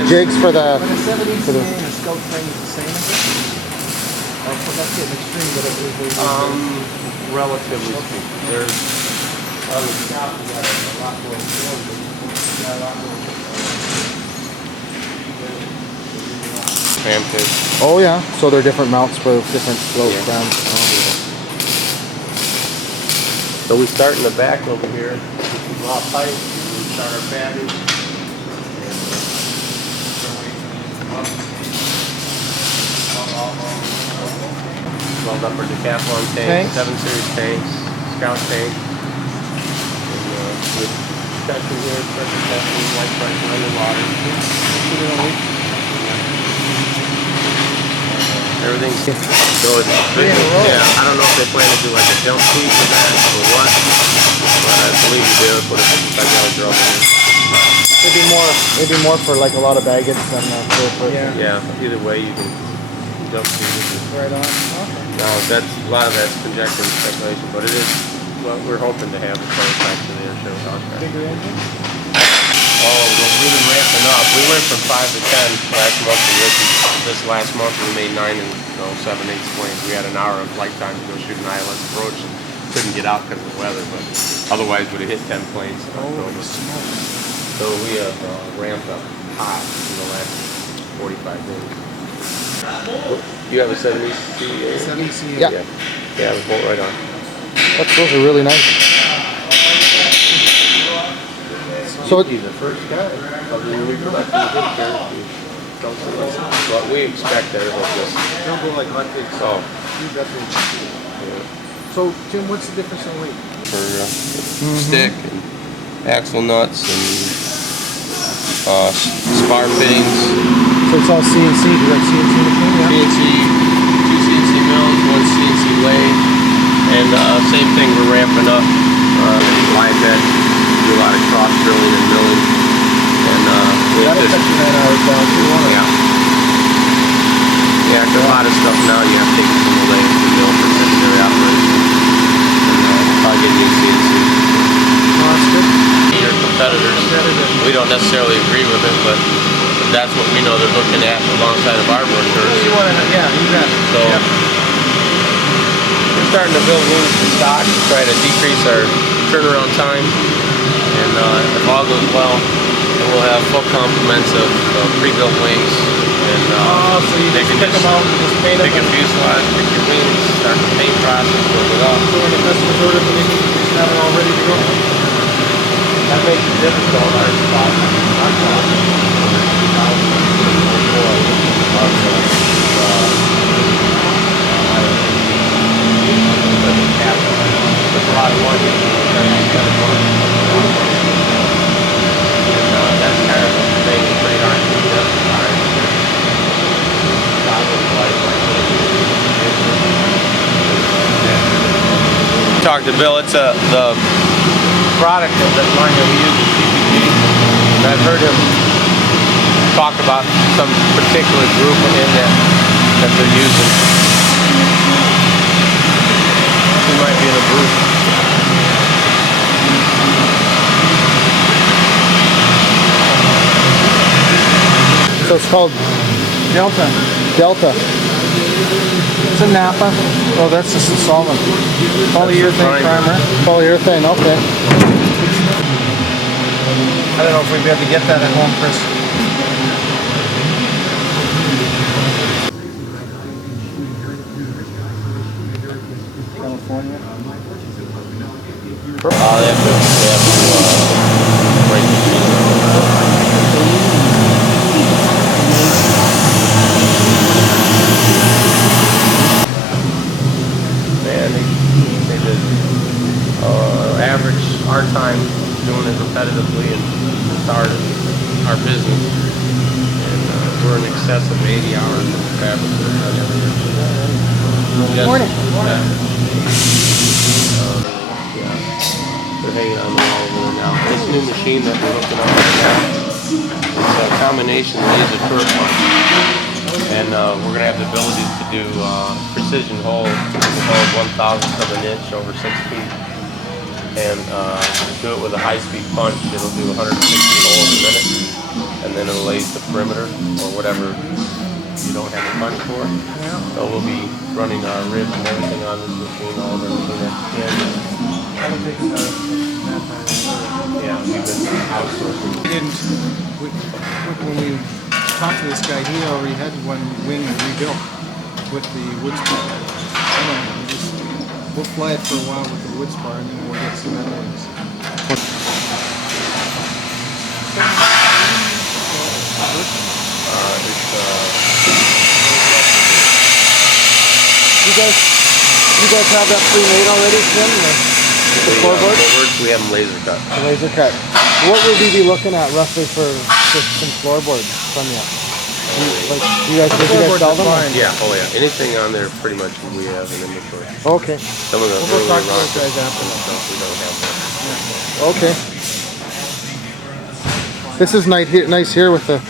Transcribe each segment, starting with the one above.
Jigs for the... But a 70 for the scout frame is the same, is it? Or that's getting extreme, but it is... Relatively speaking. There's... On the top, we got a lot more form, but we got a lot more... Oh yeah, so they're different mounts for different float stems. So we start in the back over here. We draw pipe, we start our battery. Weld up our decathlon tank, 7 series tanks, scout tank. And with testing here, pressure testing, light pressure, underwater. Everything's so it's yeah, I don't know if they plan to do like a jump seat with that or what. But I believe you do put a 55-gallon drum in it. It'd be more for like a lot of baggage than for yeah, either way you can jump seat it. Right on. Okay. No, that's a lot of that's conjecture and speculation, but it is what we're hoping to have a prototype to the air show contract. Bigger engine? Oh, well, we've been ramping up. We went from 5 to 10 last month, and this last month we made 9 and 7/8 planes. We had an hour of flight time to go shoot an ILS approach and couldn't get out because of the weather, but otherwise would have hit 10 planes. So we have ramped up high in the last 45 days. You have a 70C? 70C, yeah. Yeah, the bolt right on. Those are really nice. So he's the first guy of the new production guarantee. What we expect out of this. Don't go like hotcakes. Oh. So, Tim, what's the difference in weight? For stick and axle nuts and spar fittings. So it's all CNC, do you like CNC machine? Yeah? CNC, 2 CNC mills, 1 CNC lathe, and same thing, we're ramping up live edge, do a lot of cross drilling and milling, and we have this. Yeah, there's a lot of stuff now you have to take it from the lathe to mill for secondary operation, and probably get new CNC. Oh, that's good. Your competitors, we don't necessarily agree with it, but that's what we know they're looking at alongside of our brochures. Yeah, exactly. So we're starting to build wings to stock to try to decrease our turnaround time, and if all goes well, then we'll have full complements of pre-built wings. And so you they can pick them out and just paint them? Pick a fuselage, pick your wings, start the paint process, build it up. So when the customer's order, they can just have it all ready to go? That makes it difficult. Our process. There's a lot of money. And that's kind of the thing that's pretty hard to justify. Talk to Bill. It's the product that line that we use is CPG. And I've heard him talk about some particular group in that they're using. He might be in a group. So it's called Delta. Delta. It's a Napa. Oh, that's just a solvent. Polyurethane primer. Polyurethane, okay. I don't know if we'd be able to get that at home, Chris. California. They have to break the they did average our time doing it repetitively and started our business, and we're in excess of 80 hours of fabric. Good morning. They're hanging on the wall over there now. This new machine that we're looking at right now, it's a combination laser turret punch. And we're going to have the ability to do precision holes, 1/1000th of an inch over 6 feet. And do it with a high-speed punch. It'll do 160 holes a minute. and then it'll lays the perimeter or whatever you don't have the punch for. Yeah. So we'll be running our ribs and everything on this machine, all of everything that That'll take that time. yeah, we've been outsourcing. When we talked to this guy, he already had one wing rebuilt with the wood spar. We'll fly it for a while with the wood spar, and then we'll get some other ones. You guys have that pre-made already, Tim? The floorboard? We have them laser cut. Laser cut. What would we be looking at roughly for some floorboards from you? Do you guys sell them? Yeah, oh yeah. Anything on there pretty much we have in inventory. Okay. Some of the We'll early talk to those rockers guys after stuff we don't have there. Okay. This is nice here with the...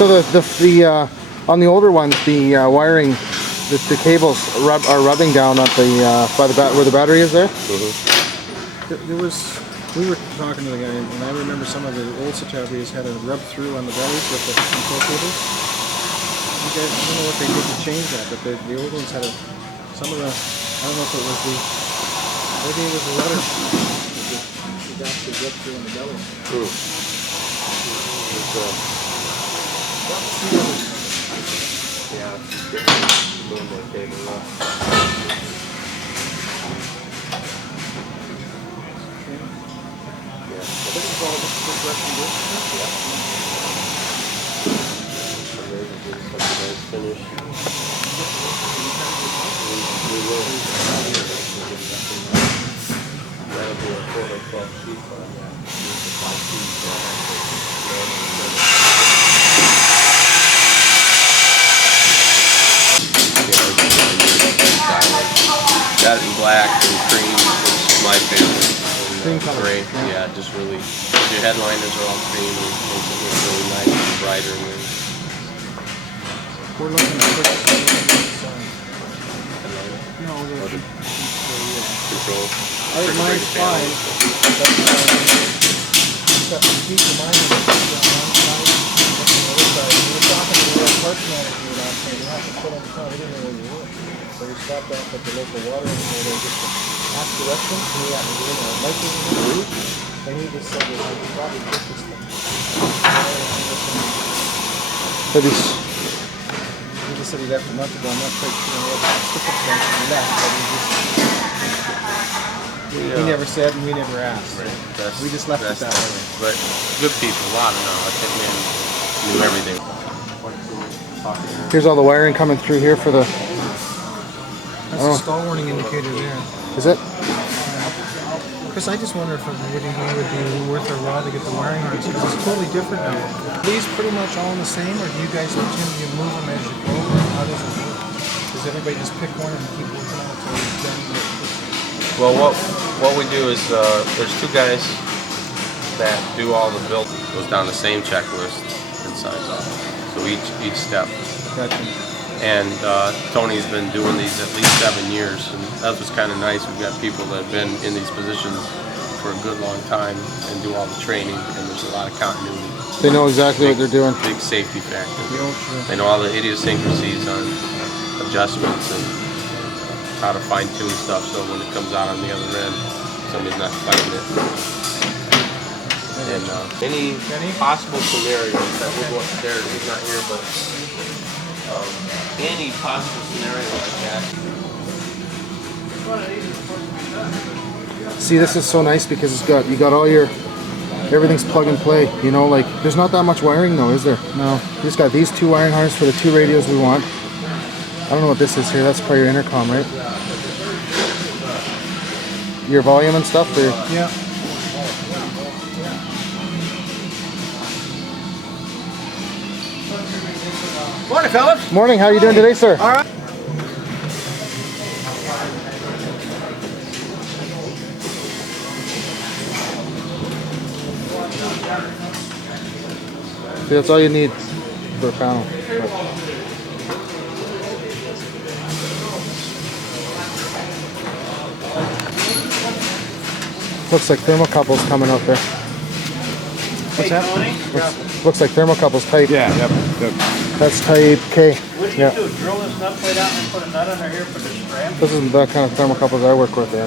So the on the older ones, the wiring, the cables are rubbing down at the by the where the battery is there. We were talking to the guy, and I remember some of the old Citabrias had a rub through on the batteries with the control cables. You guys, I don't know what they did to change that, but the old ones had some of the, I don't know if it was maybe it was the rubber that actually rubbed through on the belly. Yeah, a little more cable left. This is all just Russian wood? Yeah. Finish. We will. That'll be a 4 or 12 sheet on that. Got it in black and cream, which is my favorite. Cream color. Gray, yeah, just really. Your headliners are all cream and makes it look really nice and brighter. And we're looking at control. Mine's fine, but got the piece of mine on one side, on the other side. We were talking to the park manager last night. We have to put on the car. We didn't know where we were. So we stopped off at the local water engineer just to ask directions. And we happened to be in a lighting room. And he just said that I could probably put this thing. He just said he left a month ago. I'm not quite sure what circumstances he left, but he never said and we never asked. Right. We just left it that way. But good people, a lot of knowledge. That man knew everything. Here's all the wiring coming through here for the... That's a stall warning indicator there. Is it? Chris, I just wonder if it would be worth our while to get the wiring harness, because it's totally different now. Are these pretty much all the same, or do you guys continue to move them as you go? How does it work? Does everybody just pick one and keep working on it until it's done? Well, what we do is there's two guys that do all the build. Goes down the same checklist and signs off. So each step. Gotcha. And Tony's been doing these at least 7 years, and that was kind of nice. We've got people that have been in these positions for a good long time and do all the training, and there's a lot of continuity. They know exactly what they're doing. Big safety factor. Yeah, sure. They know all the idiosyncrasies on adjustments and how to fine-tune stuff so when it comes out on the other end, somebody's not fighting it. And any possible scenarios that we'll go upstairs, he's not here, but any possible scenario like that. See, this is so nice because you got all your, everything's plug and play, you know, like there's not that much wiring though, is there? No. You just got these two wiring harnesses for the two radios we want. I don't know what this is here, that's probably your intercom, right? Your volume and stuff? Or? Yeah. Morning, fellas. Morning, how are you doing today, sir? All right. See, that's all you need for a panel. Looks like thermocouple's coming out there. What's that? Looks like thermocouple's type. Yeah, yep. That's type K. What do you do? Drill this nut plate out and put a nut under here for the strap? This is the kind of thermocouples I work with there.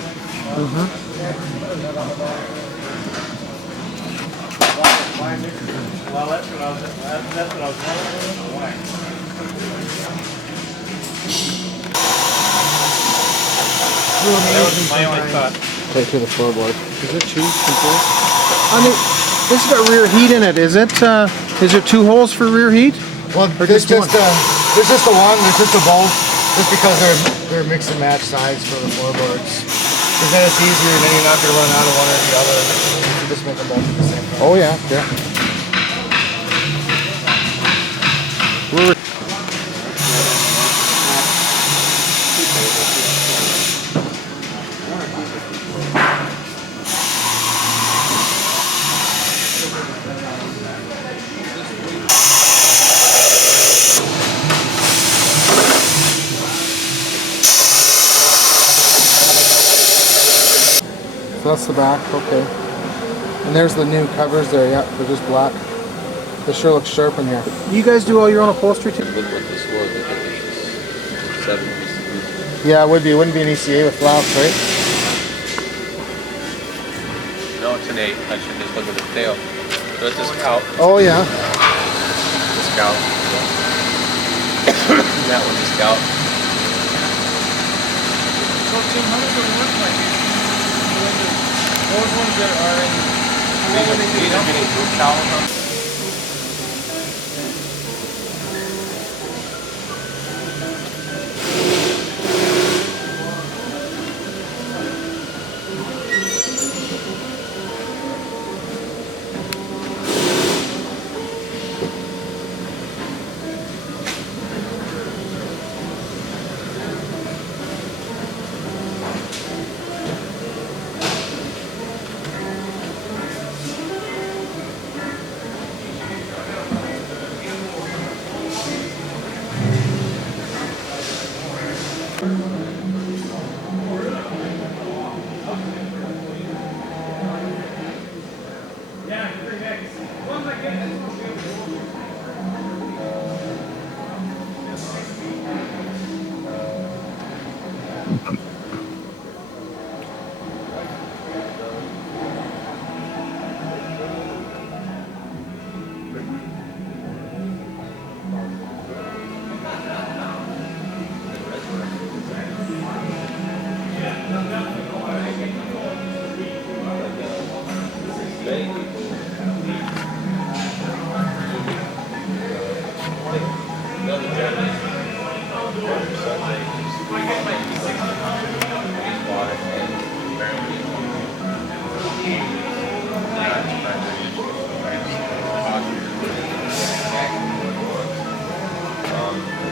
Well, that's what I was wondering. That was my only thought. Right through the floorboard. Is it two control? I mean, this has got rear heat in it. Is it? Is there two holes for rear heat? Well, there's just the one. There's just the both. Just because they're mix and match size for the floorboards. Because then it's easier, and then you're not going to run out of one or the other. You just make them both at the same time. Oh yeah, yeah. So that's the back, okay. And there's the new covers there, yeah, they're just black. This sure looks sharp in here. You guys do all your own upholstery too? Look what this was. Look at this. 7 GCBC. Yeah, it would be. It wouldn't be an ECA with flaps, right? No, it's an 8. I should just look at the tail. So it's a Scout. Oh yeah. The Scout. That one's a Scout. So Tim, how does it work like? Those ones that are in, These are getting through towels.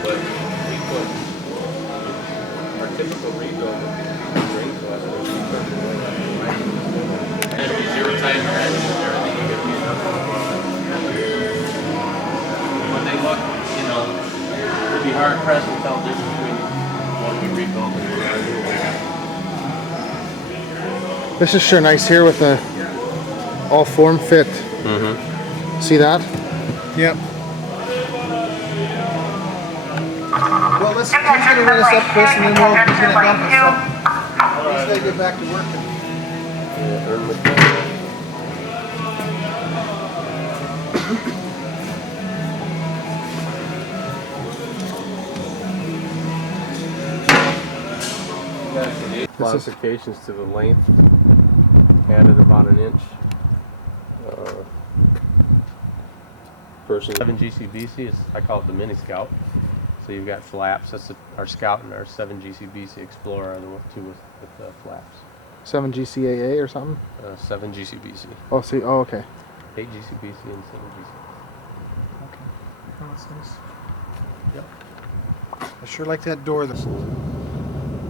But we put our typical rebuild would be drain class, which we put it'll be 0 time and everything you get enough. When they look, you know, it'd be hard pressed to tell the difference between what we rebuilt and what we This is sure nice here with the all form fit. See that? Yep. Well, he's gonna run us up, Chris, and then he's gonna dump us. So let's gotta get back to working. Modifications to the length, added about an inch. Versus 7 GCBC, I call it the Mini Scout. So you've got flaps. That's our Scout, and our 7 GCBC Explorer are the two with flaps. 7 GCAA or something? 7 GCBC. Oh, see. Oh, okay. 8 GCBC and 7 GCBC. Okay. Oh, that's nice. I sure like that door. I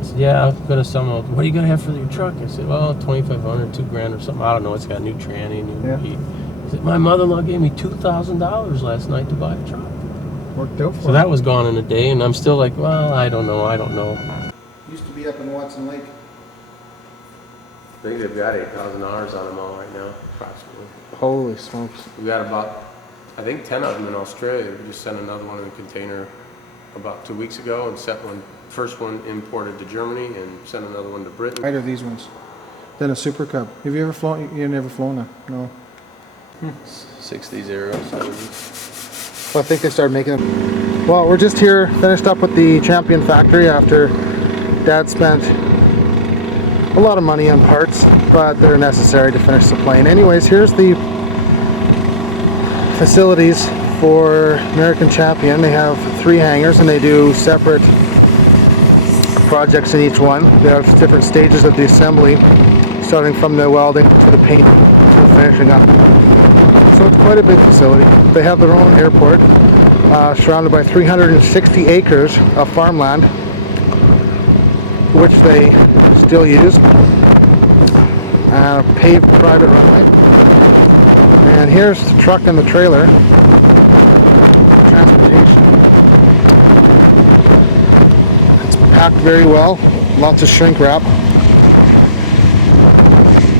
said, yeah, I'm gonna someone. What are you gonna have for your truck? I said, well, 2,500, $2,000 or something. I don't know. It's got new tranny, new heat. He said, my mother-in-law gave me $2,000 last night to buy a truck. Worked out for So that was gone in a day, and I'm still like, well, I don't know. Used to be up in Watson Lake. I think they've got 8,000 hours on them all right now, approximately. Holy smokes. We got about, I think, 10 of them in Australia. We just sent another one in a container about 2 weeks ago, and sent one. First one imported to Germany, and sent another one to Britain. Right, are these ones? Then a Super Cub. Have you ever flown? You've never flown a? No. 60s, 70s. Well, I think they started making them. Well, we're just here, finished up with the Champion factory after Dad spent a lot of money on parts, but they're necessary to finish the plane. Anyways, here's the facilities for American Champion. They have 3 hangars, and they do separate projects in each one. They have different stages of the assembly, starting from the welding to the paint to the finishing up. So it's quite a big facility. They have their own airport, surrounded by 360 acres of farmland, which they still use, and a paved private runway. And here's the truck and the trailer. Transportation. It's packed very well, lots of shrink wrap.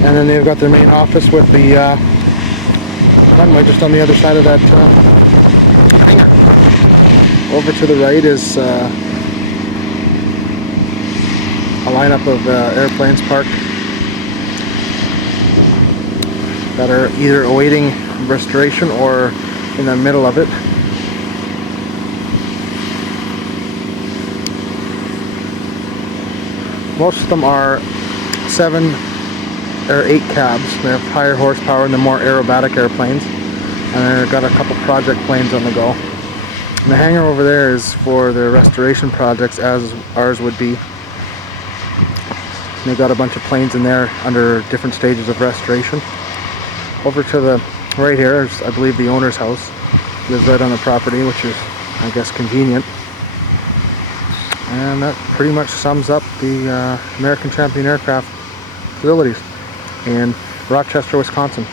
And then they've got their main office with the runway just on the other side of that hangar. Over to the right is a lineup of airplanes parked that are either awaiting restoration or in the middle of it. Most of them are 7 or 8 cabs. They have higher horsepower than the more aerobatic airplanes, and they've got a couple project planes on the go. And the hangar over there is for the restoration projects, as ours would be. And they've got a bunch of planes in there under different stages of restoration. Over to the right here is, I believe, the owner's house. Lives right on the property, which is, I guess, convenient. And that pretty much sums up the American Champion aircraft facilities in Rochester, Wisconsin.